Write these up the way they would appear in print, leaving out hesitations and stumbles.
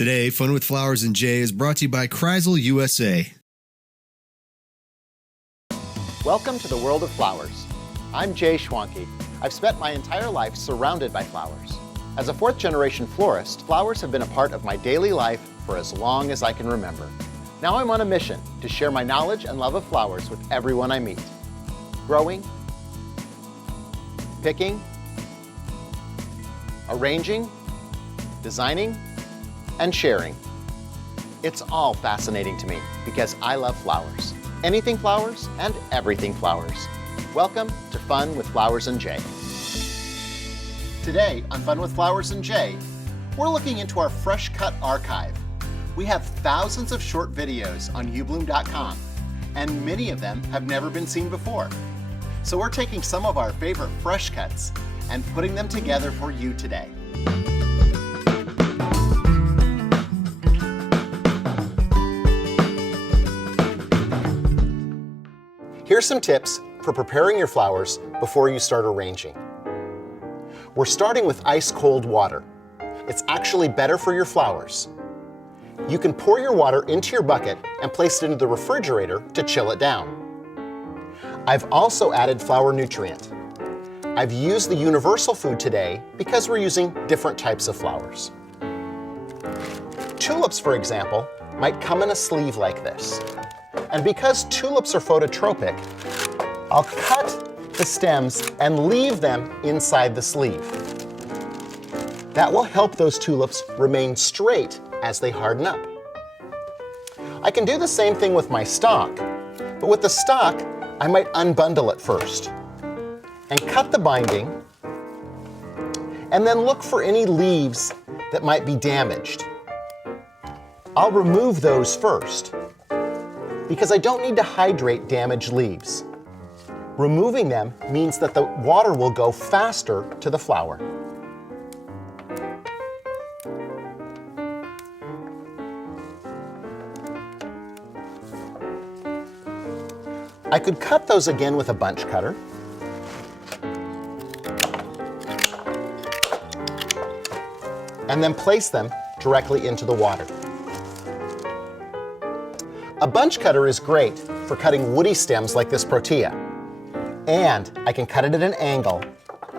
Today, Fun with Flowers and Jay is brought to you by Kreisel USA. Welcome to the world of flowers. I'm Jay Schwanke. I've spent my entire life surrounded by flowers. As a fourth-generation florist, flowers have been a part of my daily life for as long as I can remember. Now I'm on a mission to share my knowledge and love of flowers with everyone I meet. Growing, picking, arranging, designing, and sharing. It's all fascinating to me because I love flowers. Anything flowers and everything flowers. Welcome to Fun with Flowers and Jay. Today on Fun with Flowers and Jay, we're looking into our Fresh Cut archive. We have thousands of short videos on uBloom.com, and many of them have never been seen before. So we're taking some of our favorite fresh cuts and putting them together for you today. Here's some tips for preparing your flowers before you start arranging. We're starting with ice-cold water. It's actually better for your flowers. You can pour your water into your bucket and place it into the refrigerator to chill it down. I've also added flower nutrient. I've used the universal food today because we're using different types of flowers. Tulips, for example, might come in a sleeve like this. And because tulips are phototropic, I'll cut the stems and leave them inside the sleeve. That will help those tulips remain straight as they harden up. I can do the same thing with my stalk, but with the stalk, I might unbundle it first and cut the binding, and then look for any leaves that might be damaged. I'll remove those first, because I don't need to hydrate damaged leaves. Removing them means that the water will go faster to the flower. I could cut those again with a bunch cutter. And then place them directly into the water. A bunch cutter is great for cutting woody stems like this protea. And I can cut it at an angle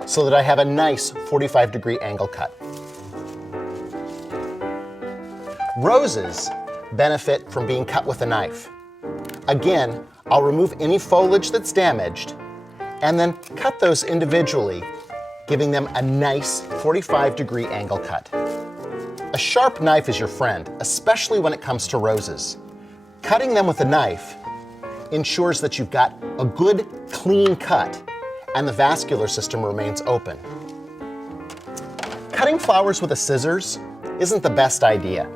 so that I have a nice 45-degree angle cut. Roses benefit from being cut with a knife. Again, I'll remove any foliage that's damaged and then cut those individually, giving them a nice 45-degree angle cut. A sharp knife is your friend, especially when it comes to roses. Cutting them with a knife ensures that you've got a good, clean cut and the vascular system remains open. Cutting flowers with a scissors isn't the best idea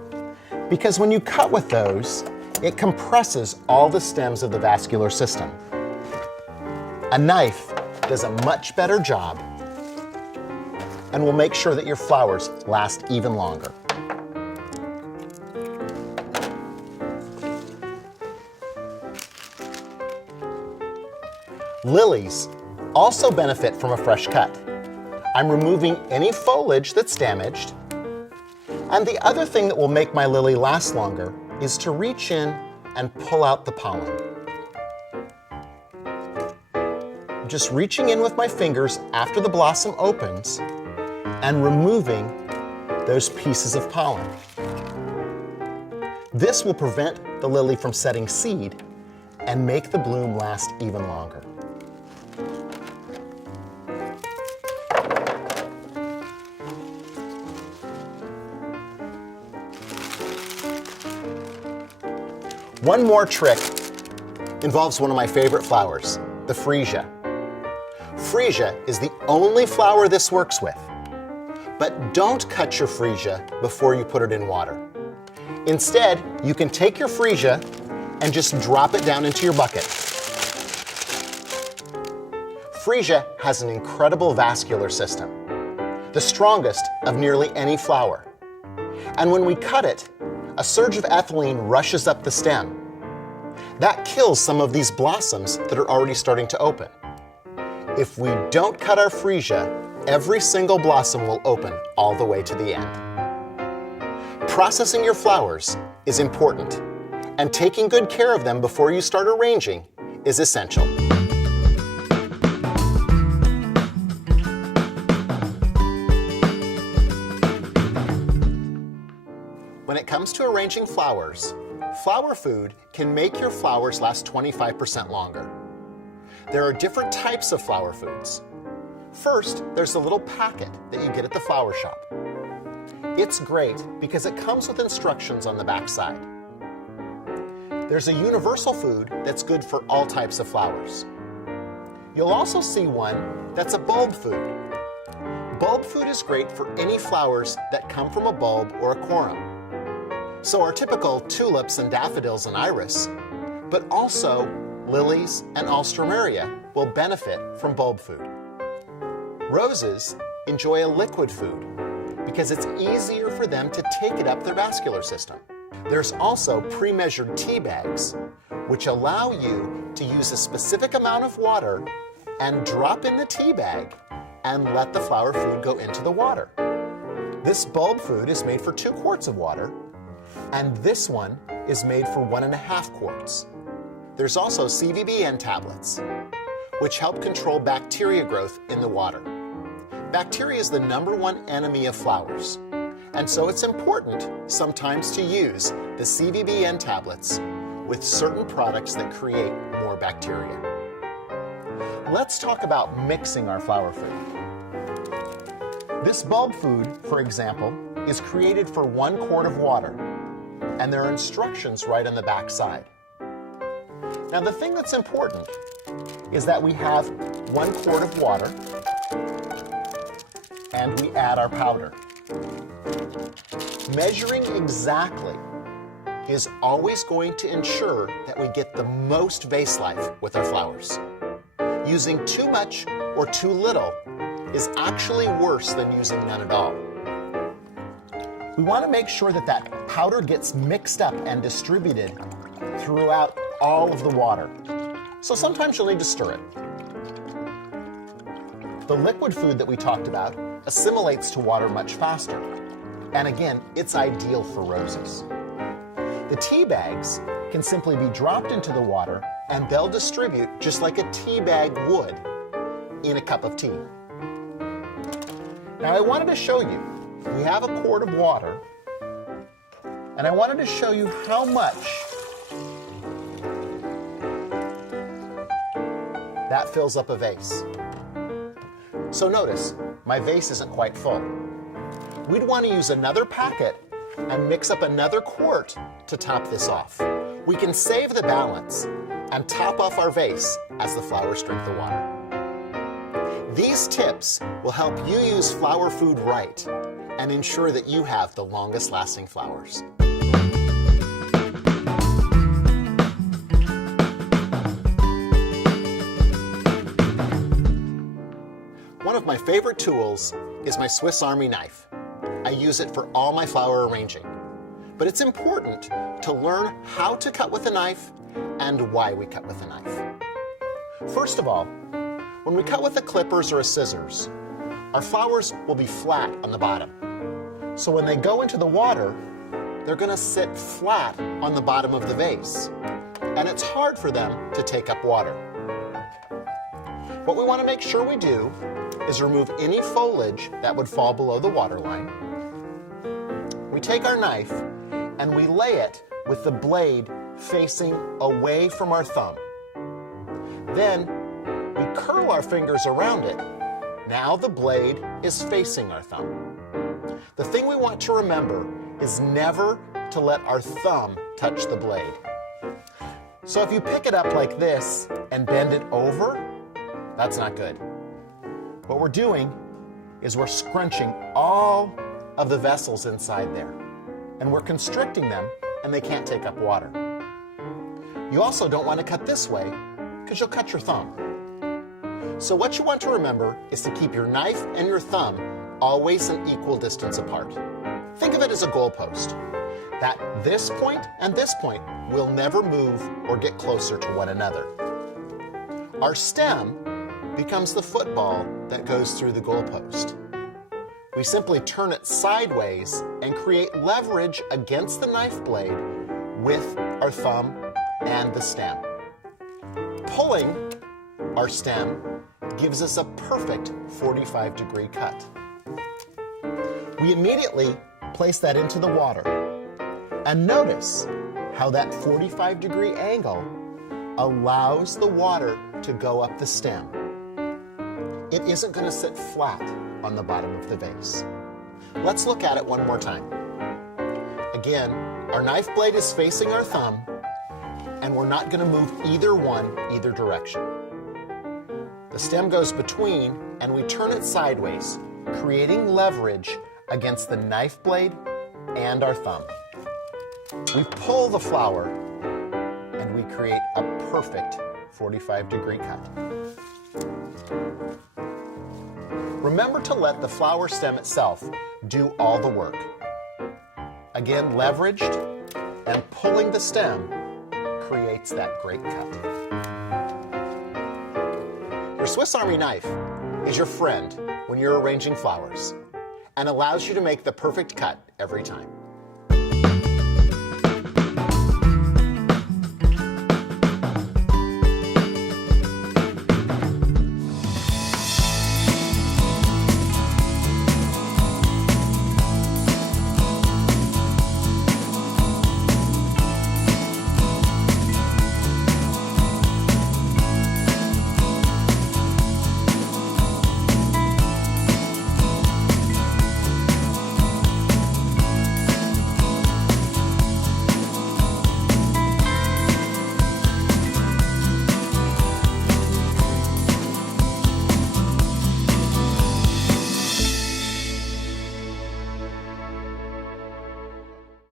because when you cut with those, it compresses all the stems of the vascular system. A knife does a much better job and will make sure that your flowers last even longer. Lilies also benefit from a fresh cut. I'm removing any foliage that's damaged. And the other thing that will make my lily last longer is to reach in and pull out the pollen. Just reaching in with my fingers after the blossom opens and removing those pieces of pollen. This will prevent the lily from setting seed and make the bloom last even longer. One more trick involves one of my favorite flowers, the freesia. Freesia is the only flower this works with, but don't cut your freesia before you put it in water. Instead, you can take your freesia and just drop it down into your bucket. Freesia has an incredible vascular system, the strongest of nearly any flower. And when we cut it, a surge of ethylene rushes up the stem. That kills some of these blossoms that are already starting to open. If we don't cut our freesia, every single blossom will open all the way to the end. Processing your flowers is important, and taking good care of them before you start arranging is essential. When it comes to arranging flowers, flower food can make your flowers last 25% longer. There are different types of flower foods. First, there's the little packet that you get at the flower shop. It's great because it comes with instructions on the back side. There's a universal food that's good for all types of flowers. You'll also see one that's a bulb food. Bulb food is great for any flowers that come from a bulb or a corymb. So our typical tulips and daffodils and iris, but also lilies and alstroemeria will benefit from bulb food. Roses enjoy a liquid food because it's easier for them to take it up their vascular system. There's also pre-measured tea bags, which allow you to use a specific amount of water and drop in the tea bag and let the flower food go into the water. This bulb food is made for 2 quarts of water, and this one is made for 1.5 quarts. There's also CVBN tablets, which help control bacteria growth in the water. Bacteria is the #1 enemy of flowers, and so it's important sometimes to use the CVBN tablets with certain products that create more bacteria. Let's talk about mixing our flower food. This bulb food, for example, is created for 1 quart of water, and there are instructions right on the back side. Now, the thing that's important is that we have 1 quart of water and we add our powder. Measuring exactly is always going to ensure that we get the most vase life with our flowers. Using too much or too little is actually worse than using none at all. We want to make sure that that powder gets mixed up and distributed throughout all of the water. So sometimes you'll need to stir it. The liquid food that we talked about assimilates to water much faster. And again, it's ideal for roses. The tea bags can simply be dropped into the water and they'll distribute just like a tea bag would in a cup of tea. Now I wanted to show you, we have a quart of water, and I wanted to show you how much that fills up a vase. So notice, my vase isn't quite full. We'd want to use another packet and mix up another quart to top this off. We can save the balance and top off our vase as the flowers drink the water. These tips will help you use flower food right and ensure that you have the longest lasting flowers. One of my favorite tools is my Swiss Army knife. I use it for all my flower arranging. But it's important to learn how to cut with a knife and why we cut with a knife. First of all, when we cut with the clippers or a scissors, our flowers will be flat on the bottom. So when they go into the water, they're going to sit flat on the bottom of the vase, and it's hard for them to take up water. What we want to make sure we do is remove any foliage that would fall below the water line. We take our knife and we lay it with the blade facing away from our thumb. Then we curl our fingers around it. Now the blade is facing our thumb. The thing we want to remember is never to let our thumb touch the blade. So if you pick it up like this and bend it over, that's not good. What we're doing is we're scrunching all of the vessels inside there, and we're constricting them, and they can't take up water. You also don't want to cut this way because you'll cut your thumb. So what you want to remember is to keep your knife and your thumb always an equal distance apart. Think of it as a goalpost, that this point and this point will never move or get closer to one another. Our stem becomes the football that goes through the goalpost. we simply turn it sideways and create leverage against the knife blade with our thumb and the stem. Pulling our stem gives us a perfect 45-degree cut. We immediately place that into the water, and notice how that 45-degree angle allows the water to go up the stem. It isn't going to sit flat on the bottom of the vase. Let's look at it one more time. Again, our knife blade is facing our thumb, and we're not going to move either direction. The stem goes between, and we turn it sideways, creating leverage against the knife blade and our thumb. We pull the flower, and we create a perfect 45-degree cut. Remember to let the flower stem itself do all the work. Again, leveraged and pulling the stem creates that great cut. Your Swiss Army knife is your friend when you're arranging flowers and allows you to make the perfect cut every time.